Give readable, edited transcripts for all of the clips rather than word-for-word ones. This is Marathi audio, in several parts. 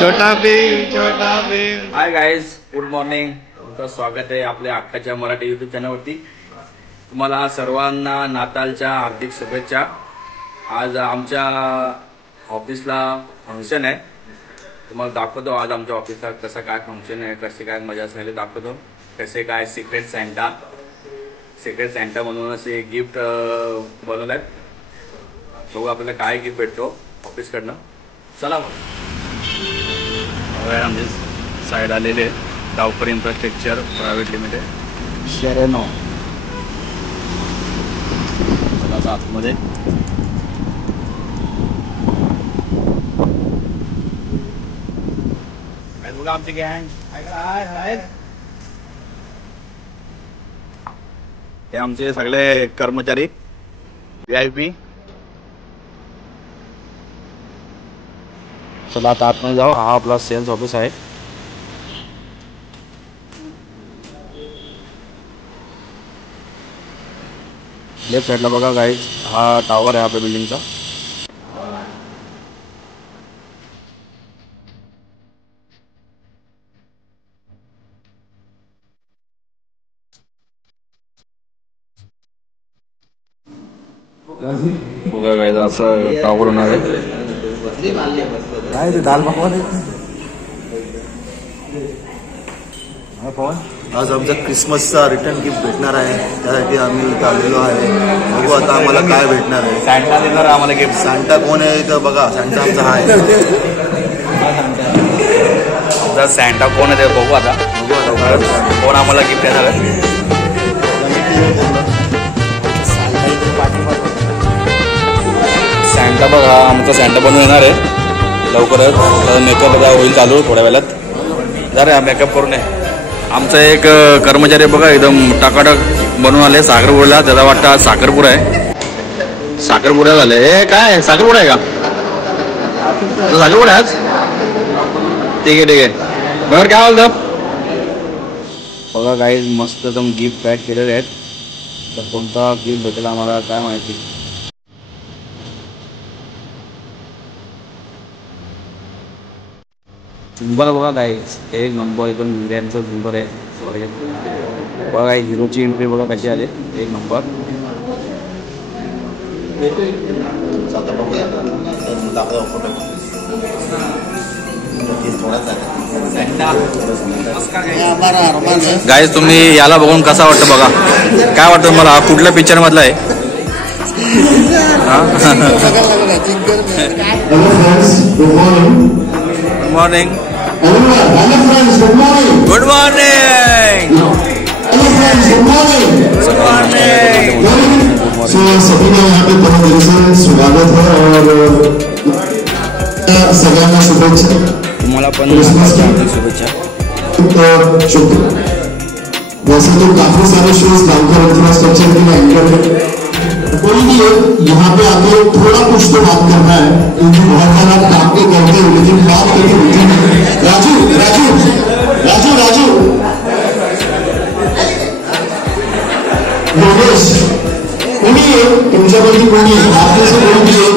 छोटा Bhim. Hi guys, good morning. तुमचं स्वागत आहे आपल्या अक्काच्या मराठी यूट्यूब चॅनलवरती. तुम्हाला सर्वांना नाताळच्या हार्दिक शुभेच्छा. आज आमच्या ऑफिसला फंक्शन आहे. तुम्हाला दाखवतो आज आमच्या ऑफिसला कसं काय फंक्शन आहे, कसे काय मजा झाली दाखवतो. कसे काय सिक्रेट सँटा म्हणून असे गिफ्ट बनवलं आहेत. बघू आपल्याला काय गिफ्ट भेटतो ऑफिसकडनं. चला मग. आमचे साईड आलेले डावकर इन्फ्रास्ट्रक्चर प्रायव्हेट लिमिटेड शेरेनो. चला आता आतमध्ये. बघा आमची गँग. हे आमचे सगळे कर्मचारी VIP. चला आता आतमध्ये जाऊ. हा आपला सेल्स ऑफिस आहे. लेफ्ट साइडला बघा गाईज, हा टावर आहे आपल्या बिल्डिंगचा. बघा गाईज असं टावर होणार आहे. काय ते दाल पकवान आज आमचा क्रिसमसचा रिटर्न गिफ्ट भेटणार आहे. त्यासाठी आम्ही इथं आलेलो आहे. बघू आता आम्हाला काय भेटणार आहे. सॅन्टा देणार आम्हाला गिफ्ट. सॅन्टा कोण आहे इथं बघा. सॅन्टा आमचा हा आहे. आमचा सॅन्टा कोण आहे ते बघू आता. कोण आम्हाला गिफ्ट देणार आहे. सॅन्टा बघा, आमचा सॅन्टा बनवून येणार आहे लवकरच. मेकअप होईल चालू थोड्या वेळात. जरा मेकअप करून आहे. आमचा एक कर्मचारी बघा एकदम टकाटक बनवून आले साखरपुड्याला. त्याला वाटतं आज साखरपुडा आहे. साखरपुडा झाले. हे काय साखरपुडा आहे का? साखरपुडा आज. ठीक आहे. बरं काय बोलतं बघा काही मस्त एकदम गिफ्ट पॅक केलेले आहेत. तर कोणता गिफ्ट भेटेल आम्हाला काय माहिती. झुंबर बघा काय एक नंबर एकदम इंडियनचं झुंबर आहे. बघा हिरोची एंट्री बघा कशी आली. एक नंबर. गाईज तुम्ही याला बघून कसा वाटतं बघा. काय वाटतं मला कुठल्या पिक्चर मधला आहे. Good morning. Good morning. सभी का यहाँ पे बहुत दिल से स्वागत है और सगळ्यांना शुभेच्छा. तुम्हाला पण शुभेच्छा. वैसे तो काफी सारे शोज डाउनटाउन इंफ्रास्ट्रक्चर के एंकर है. कोई भी यहाँ पे आके थोड़ा कुछ तो बात करना है क्योंकि बहुत सारा काम भी करते हैं लेकिन बात करके होती नहीं. राजू योगेश कोणी आहे तुमच्यापैकी कोणी आहे आपल्याचं कोणी आहे.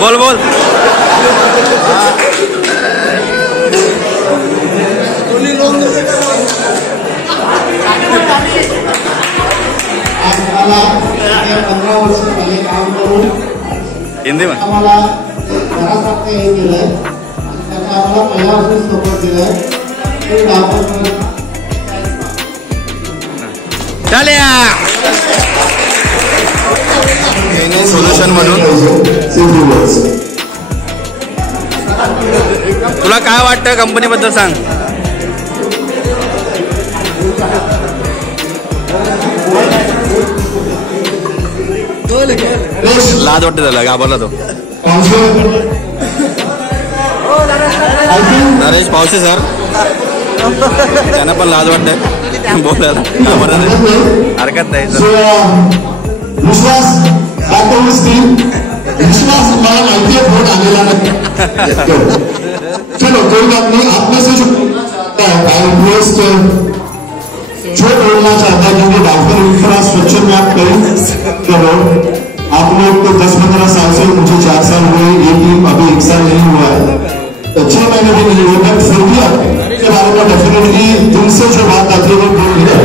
बोल हिंदी में सोल्युशन म्हणून तुला काय वाटतं कंपनीबद्दल सांग. लाज वाटते त्याला. घाबरला तो. नरेश पावसे सर त्यांना पण लाज वाटते बोलायला. हरकत नाही. विश्वास मला माहिती है फोन आलेला नाही. चलो कोई बात नहीं. आप में से जो बोलना चाहता है क्योंकि डाउनटाउन इंफ्रास्ट्रक्चर में आप कहीं चलो आप लोग तो 10-15 साल से, मुझे 4 साल हुए, ये टीम अभी 1 साल नहीं हुआ है, 6 महीने भी नहीं हुए, बट फिर भी आपके बारे में डेफिनेटली दिल से जो बात आती है वो बोल नहीं रहा।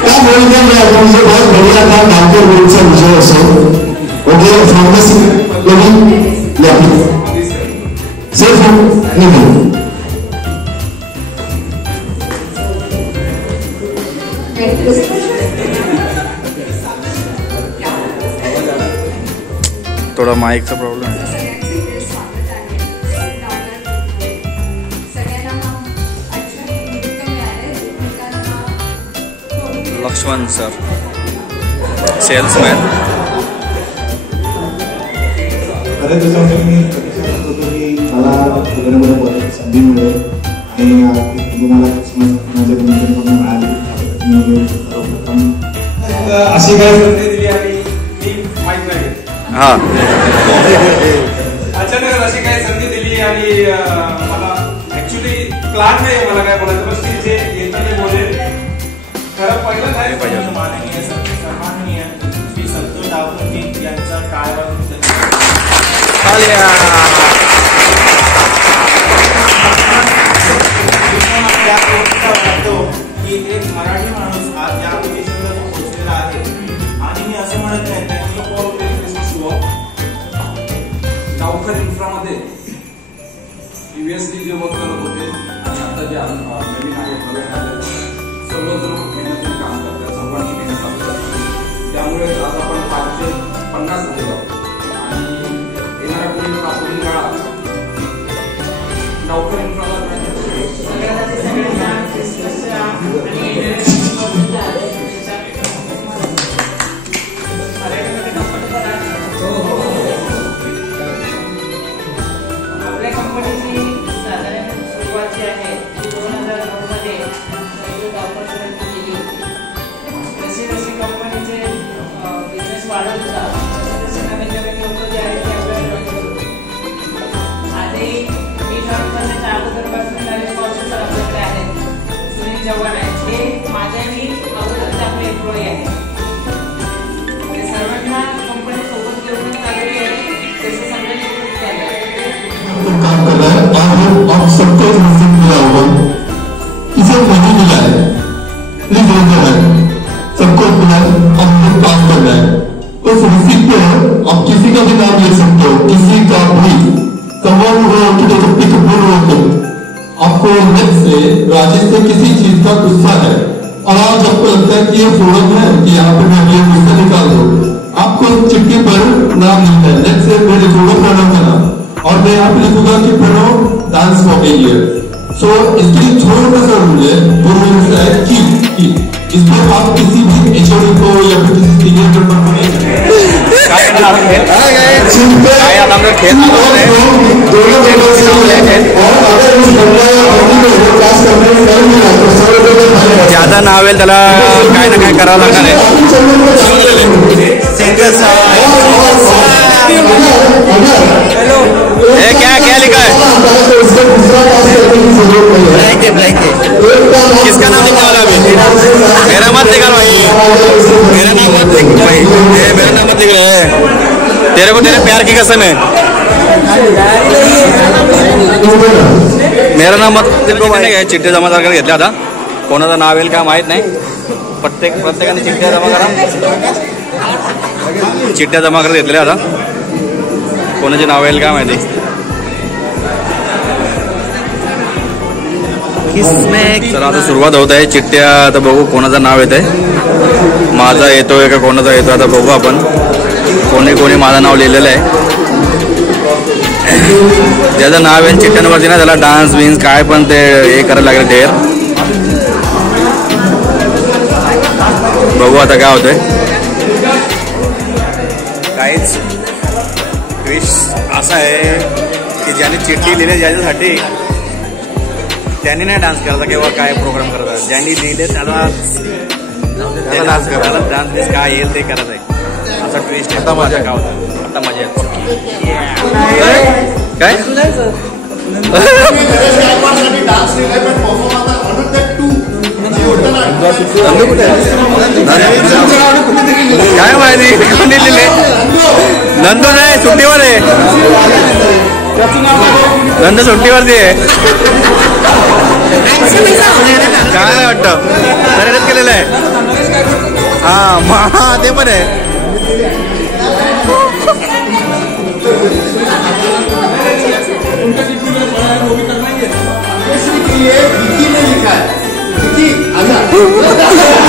क्या बोलते हैं, मैं मुझे बहुत बढ़िया था डॉक्टर विल्सन मुझे ऐसे ओके फार्मेसी लेकिन सिर्फ नहीं थोड़ा माइकचा प्रॉब्लेम आहे. Laxman sir salesman. बऱ्याच दिवसांनी मी प्रतीक्षा करत होतो की मला वगैरे बोलायची संधी मिळेल आणि तुम्हाला माझ्या कमिशनकडून मिळाली. अशी काही संधी दिली आणि ती माहीत नाही. हा अचानक अशी काही संधी दिली आणि मला ऍक्च्युली प्लॅन नाही मला काय बोलायचं, बस की जे येतं ते बोलेल. खरं पहिलं काय माननीय सन्माननीय श्री संतोष डावकर यांचा टाळ्यावर की एक मराठी माणूस आज या पोझिशनला पोहोचलेला आहे. आणि मी असं म्हणत नाही त्यांनी कॉल क्रिसमस डावकर इन्फ्रामध्ये प्रिव्हियसली जे वर्क करत होते आणि आता जे नवीन आहे सर्वजण मेहनतीने काम करतात, सर्वांनी मेहनत करतात. त्यामुळे आज आपण 550 झालेलो आणि येणाऱ्या पुढील काळात डावकर इन्फ्राला आपल्या कंपनीची साधारण सुरुवात जी आहे 2009 मध्ये केली होती. जशी जशी कंपनीचे बिझनेस वाढत होता तसे नवीन नवीन लोक जे आहेत ते आपल्याला जॉईन करत होते. आधी मी जॉईन करण्याच्या अगोदरपासून नवीन कॉन्सेप्ट आपल्याकडे आहेत. सुनील चव्हाण आहेत, हे माझ्याही अगोदरचे आपले एम्प्लॉई आहेत. ते सर्वांना कंपनी सोबत घेऊन चालली आहे. तसं सगळ्यांनी खूप झालं काम कर रहा है और अब सबको मैसेज मिला होगा, किसे नहीं मिला है प्लीज रेजर है, सबको मिला है. अब हम काम कर रहे हैं. उस रिसीट पे आप किसी का भी नाम ले सकते हो, किसी का भी. someone who wanted to pick a good worker. आपको नेट से राजेश से किसी चीज का गुस्सा है और आज आपको लगता है कि ये फोरम है कि यहाँ पे मैं ये गुस्सा निकाल दो, आपको चिट्ठी पर नाम लिखना है. नेट से मेरे फोरम का नाम करना और मैं यहाँ पे लिखूंगा कि Pranav dance for a year. So इसके लिए छोटा सा रूल है, वो रूल है कि इसको आप किसी भी एचओडी को या फिर किसी सीनियर मेंबर को नहीं ज्यादा नाव येईल त्याला काय ना काय करावं लागणार आहे. क्या क्या लिखा है? किसका नाम लिखने वाला अभी? मेरा मत लिखा भाई, मेरा नाम मत लिख भाई, मेरा नाम मत लिख रहा है. तेरे को तेरे प्यार की कसम है, मेरा नाम मत लिखो भाई. चिठ्ठी जमा कर घेतल्या आता, कोणाचं नाव येईल का माहित नाही. प्रत्येकाने चिठ्ठ्या जमा करा, चिठ्ठ्या जमा करत घेतल्या आता, कोणाचे नाव येईल का माहिती. तर आता सुरुवात होत आहे चिठ्ठ्या. आता बघू कोणाचं नाव येत आहे, माझा येतोय का कोणाचा येतो आता बघू आपण. कोणी कोणी माझं नाव लिहिलेलं आहे. ज्याचं नाव आहे चिठ्ठ्यांवरती ना त्याला डान्स बिन्स काय पण ते हे करायला लागले ढेर. बघू आता काय होतंय. काहीच विश असा आहे की ज्याने चिठ्ठी लिहिली ज्याच्यासाठी त्यांनी नाही डान्स करायचा किंवा काय प्रोग्राम करायचा. ज्यांनी लिहिले त्याला डान्स करा. डान्स काय येईल ते करत आहे. असा ट्विस्ट आता मजा आहे. काय होतं आता मजा आहे. काय डान्स दिलाय पण परफॉर्म आता अनुदे 2 काय माहिती कोणी लिहिले. नंदू नाही सुट्टीवर आहे. नंदू सुट्टीवरती आहे. काय वाटतं खरेदीच केलेलं आहे. हा ते पण आहे.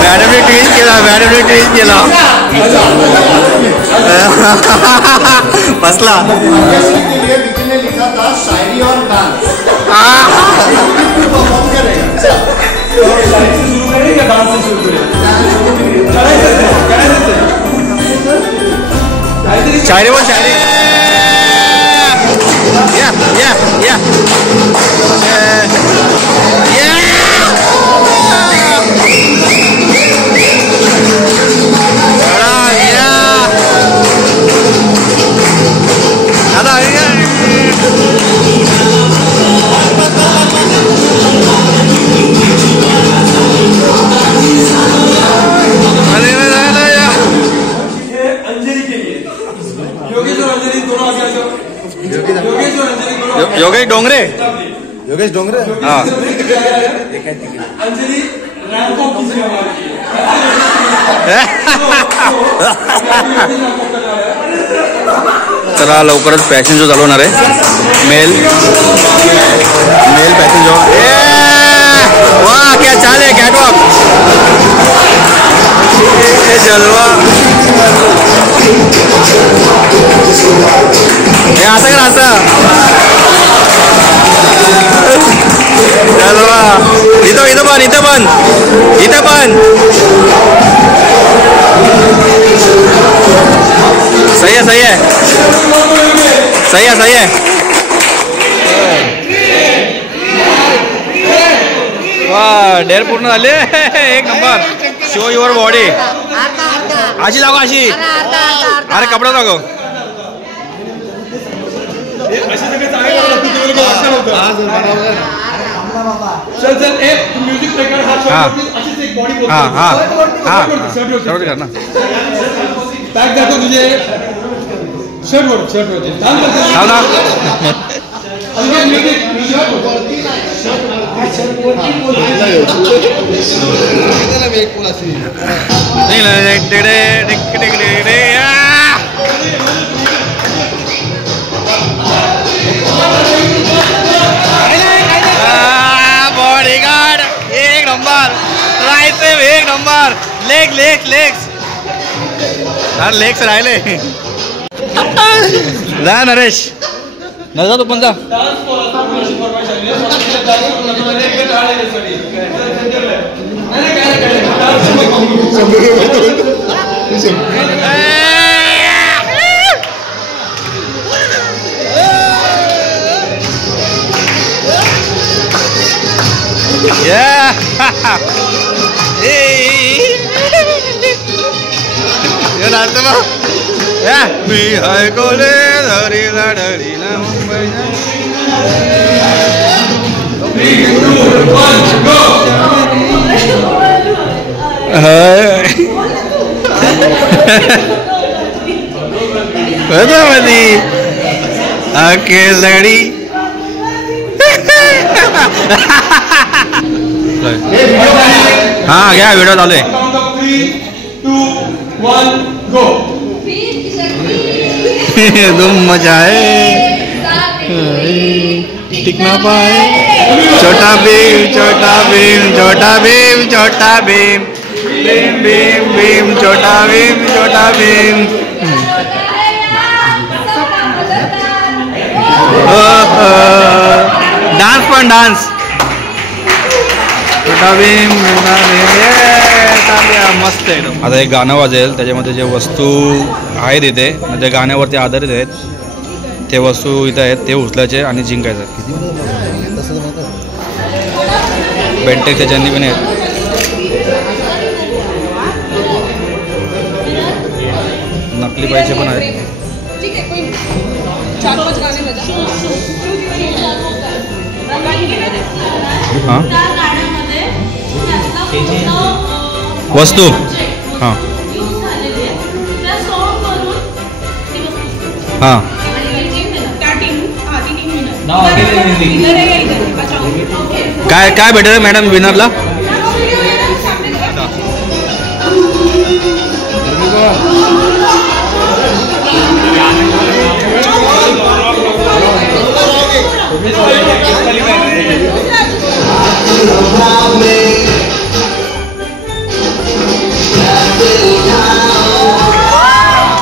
मॅडमने ट्विट केला. बसला. लिखा था शायरी और डांस. परफॉर्म करेगा. शायरी बोल शायरी. या योगेश डोंगरे. हाँ अंजलि रैंको चला लवकरच फॅशन शो चालू होणार आहे. Male fashion show. वाह क्या चाल है कैटवॉक. जलवा. हे असं कर असं. जलवा. इथं पण सही है. वाह डेअर पूर्ण झाले. एक नंबर. Show your body. अशी दाखव अशी. अरे कपडा दाखव. चल एक म्युझिक ब्रेकर अशीच एक बॉडी बोलतो. शर्ट कर ना. बॅग दाखव तुझे. शर्ट वरती थांब ना. बॉडीगार्ड एक नंबर. रायसेव एक नंबर. लेग्स अरे लेग्स राहिले. जा नरेश न जा तू पण जा. मी हाय कोले धरीला मुंबई. आके लड़ी. हाँ घ्या व्हिडिओ चालू आहे. 3, 2, 1 गो. तुम मजा है टिकना पाए. छोटा भीम छोटा भीम छोटा भीम छोटा भीम भीम भीम भीम छोटा भीम. डान्स पण डान्स. छोटा भीम मस्त एकदम. आता एक गाणं वाजेल त्याच्यामध्ये जे वस्तू आहेत इथे त्या गाण्यावरती आधारित आहेत ते वस्तू इथं आहेत ते उचलायचे आणि जिंकायचं. बेंटेकच्या ज्यांनी पण आहेत. नकली पैसे पण आहेत. ठीक है, कोई नहीं. 4-5 गाने बजा. हां वस्तू हां हां काय काय भेटेल मॅडम विनरला?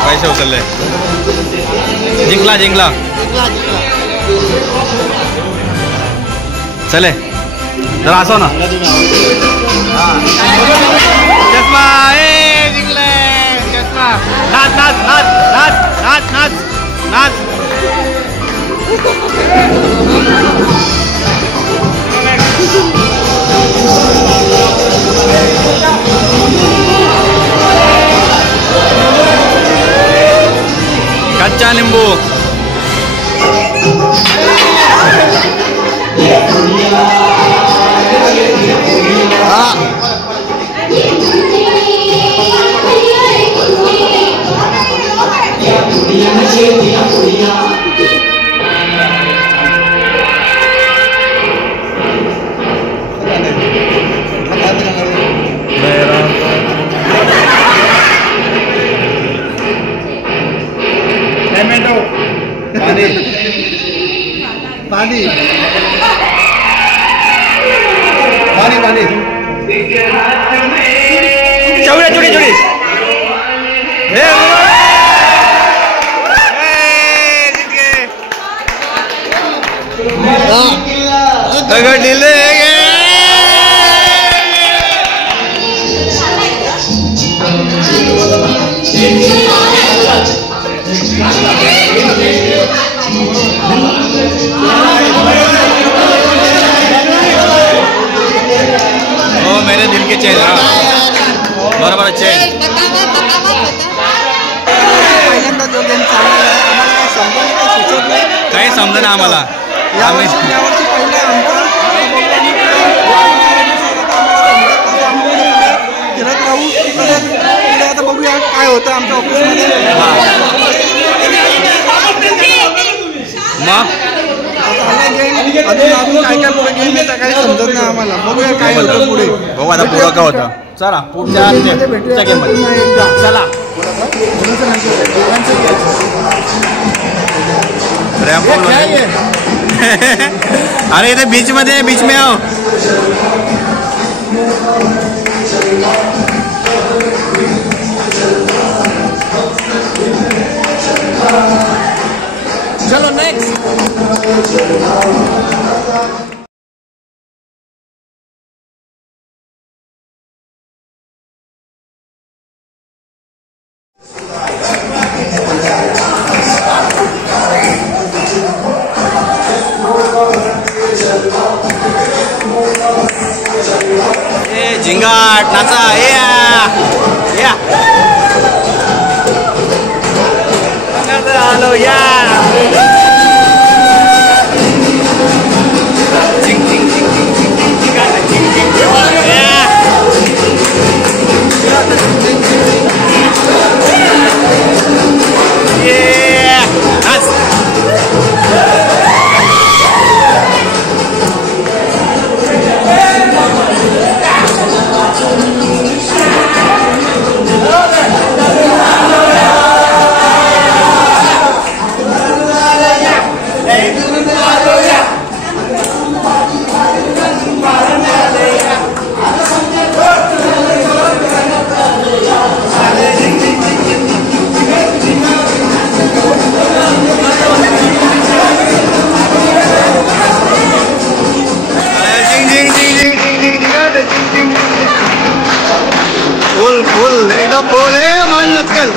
पैसे उचलले. जिंकला जिंकला चले जरा असो ना. चष्मा जिंकले. चष्मा नाच नाच नाच नाच नाच नाच नाच. कच्चा लिंबू पानी पानी पानी चौड़े चुड़ी चुड़ी ढीले ओ मेरे दिल के चैन. बरोबर चैन. काही समजा ना आम्हाला. आता बघूया काय होतं आमच्या ऑफिसमध्ये. मग अजून काय काय पुढे गेम येतं काही समजत नाही आम्हाला. बघूया काय होतं पुढे. बघू आता पुढं काय होतं. चला पुढच्या गेम चला. अरे इथे बीच मध्ये बीच में आओ. चलो नेक्स्ट. झिंगाट नाचा या आलो या. फुल एकदम फुल आहे मान नक्कल.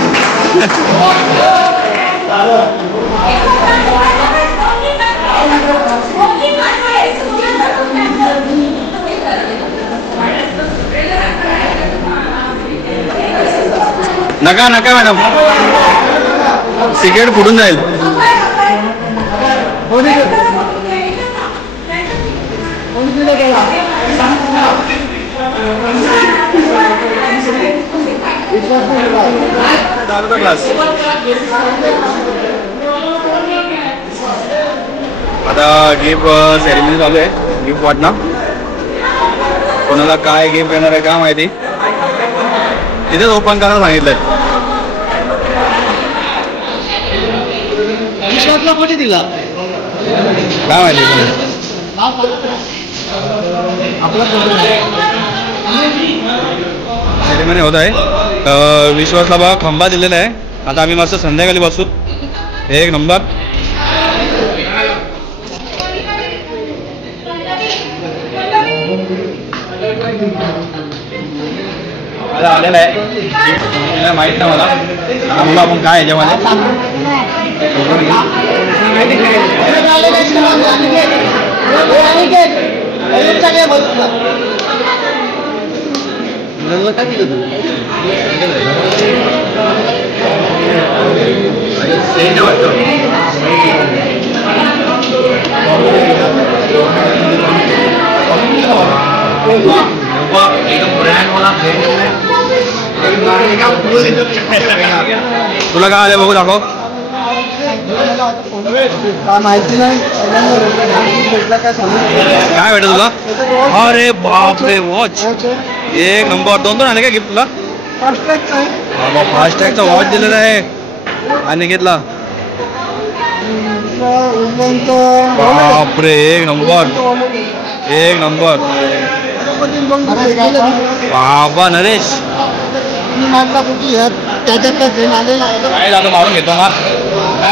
नका नका मॅडम. तिकीट फुटून जाईल. आता गिफ्ट सेरेमनी चालू आहे. गिफ्ट वाटणं कोणाला काय गिफ्ट येणार आहे का माहिती. तिथेच ओपन करायला सांगितलंय. कोणी दिला काय माहिती सेरेमनी होत आहे. विश्वासला बघा खंबा दिलेला आहे. आता आम्ही मस्त संध्याकाळी बसू. एक नंबर. आलेला आहे माहित ना मला. बघू आपण काय याच्यामध्ये. तुला काय आलं बघू दाखव. माहिती नाही काय भेटत तुला. अरे बापरे वॉच एक नंबर. दोन आले का गिफ्ट तुला. फास्टॅगचा वॉच दिलेला आहे आणि घेतला. बापरे एक नंबर एक नंबर. बाबा नरेश काय जातो मारून घेतो ना. हा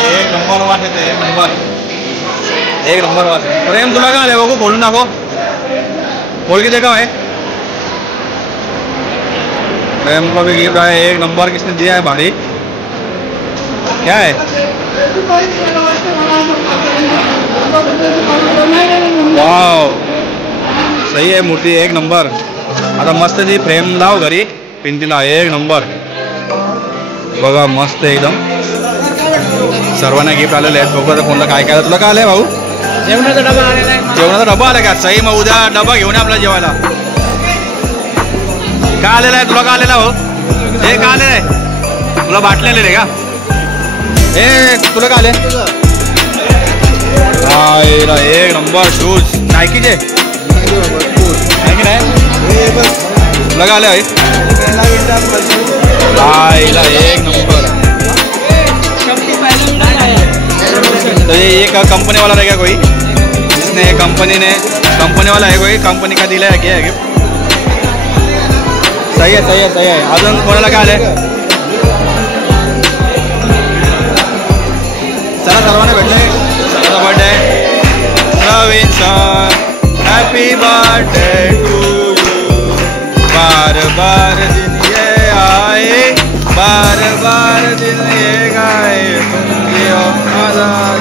एक नंबर वाट येते. एक नंबर वाट. प्रेम तुला काय आले बघू खोलून दाखव. खोल किती का है. प्रेम को भी गिफ्ट है. एक नंबर किसने दिया है भाई. क्या है वाव सही आहे मूर्ती एक नंबर. आता मस्त ती फ्रेम लाव घरी भिंतीला. एक नंबर बघा मस्त एकदम. सर्वांना गिफ्ट आलेले आहेत. बघू आता कोणाला काय काय. तुला काय आलंय भाऊ. जेवणाचा डबा आलेला आहे. जेवणाचा डबा आला का. सही मग उद्या डबा घेऊन आपल्याला जेवायला. काय आलेला आहे तुला. काय आलेला भाऊ. हे काय आलेलं आहे तुला. बाटले आलेले का. हे तुला काय आले. एक नंबर शूज नायकीचे. नायकी नाही तुला काय आले भाई. एक नंबर. तो ये कंपनी वाला रहेगा कोई. इसने कंपनी वाला है कोई. कंपनी का दिला है क्या है गिफ्ट. सही आहे सही आहे सही आहे. अजून कोणाला काय आले. चला सर्वांना भेटले. Birthday Naveen sir. Happy birthday to you. बार बार दिन ये आए. बार बार दिन ये गाए. तुम जियो आजाद.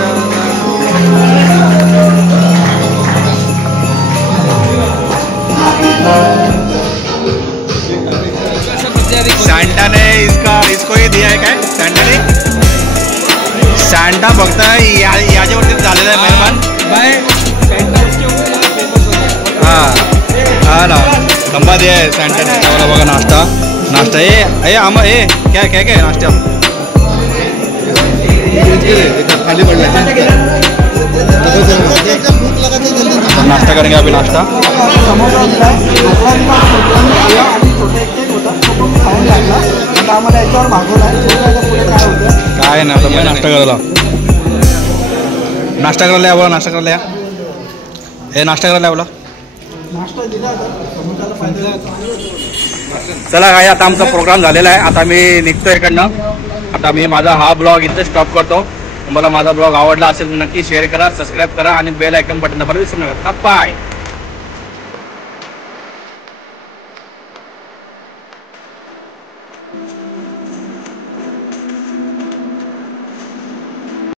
सॅन्टा ने इसको ही दिया है काय. सॅन्टा ने सॅन्टा फक्त याच्यावरती झालेला आहे मेहमान. हा हा ना खंबा दिया है सॅन्टाने. त्याला बघा नाश्ता नाश्ता. ए आम ए क्या क्या क्या नाश्ता खाली पडला. नाश्ता करेंगे अभी. नाश्ता काय ना. तुम्ही नाश्ता करायला या बोला. नाश्ता करायला या. हे नाश्ता करायला या बोला. चला काय आता आमचा प्रोग्राम झालेला आहे. आता मी निघतो इकडनं. आता मी माझा हा ब्लॉग इथे स्टॉप करतो. तुम्हाला माझा ब्लॉग आवडला असेल तर नक्की शेअर करा, सबस्क्राईब करा आणि बेल आयकॉन बटन दाबायला विसरू नका. बाय.